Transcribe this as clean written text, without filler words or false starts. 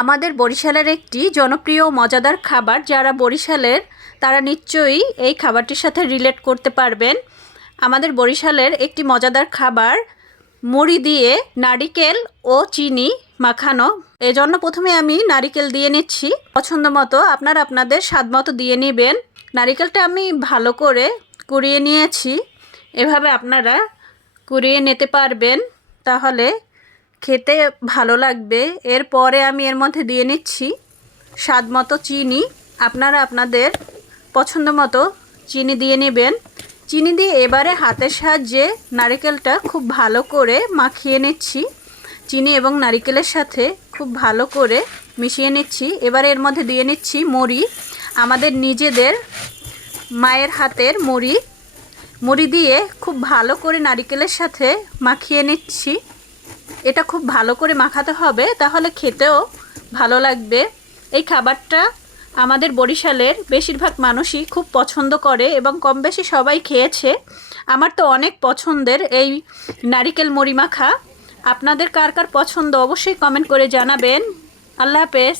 আমাদের বরিশালের একটি জনপ্রিয় মজাদার খাবার, যারা বরিশালের তারা নিশ্চয়ই এই খাবারটির সাথে রিলেট করতে পারবেন। আমাদের বরিশালের একটি মজাদার খাবার মুড়ি দিয়ে নারিকেল ও চিনি মাখানো। এজন্য প্রথমে আমি নারিকেল দিয়ে নিচ্ছি, পছন্দ মতো আপনারা আপনাদের স্বাদ মতো দিয়ে নেবেন। নারিকেলটা আমি ভালো করে কুড়িয়ে নিয়েছি, এভাবে আপনারা কুড়িয়ে নিতে পারবেন, তাহলে খেতে ভালো লাগবে। এরপরে আমি এর মধ্যে দিয়ে নিচ্ছি স্বাদ মতো চিনি। আপনারা আপনাদের পছন্দ মতো চিনি দিয়ে নেবেন। চিনি দিয়ে এবারে হাতের সাহায্যে নারকেলটা খুব ভালো করে মাখিয়ে নিচ্ছি। চিনি এবং নারকেলের সাথে খুব ভালো করে মিশিয়ে নিচ্ছি। এবারে এর মধ্যে দিয়ে নিচ্ছি মুড়ি, আমাদের নিজেদের মায়ের হাতের মুড়ি। মুড়ি দিয়ে খুব ভালো করে নারকেলের সাথে মাখিয়ে নিচ্ছি। এটা খুব ভালো করে মাখাতে হবে, তাহলে খেতেও ভালো লাগবে। এই খাবারটা আমাদের বরিশালের বেশিরভাগ মানুষই খুব পছন্দ করে এবং কম বেশি সবাই খেয়েছে। আমার তো অনেক পছন্দের এই নারিকেল মুড়ি মাখা। আপনাদের কার কার পছন্দ অবশ্যই কমেন্ট করে জানাবেন। আল্লাহ হাফেজ।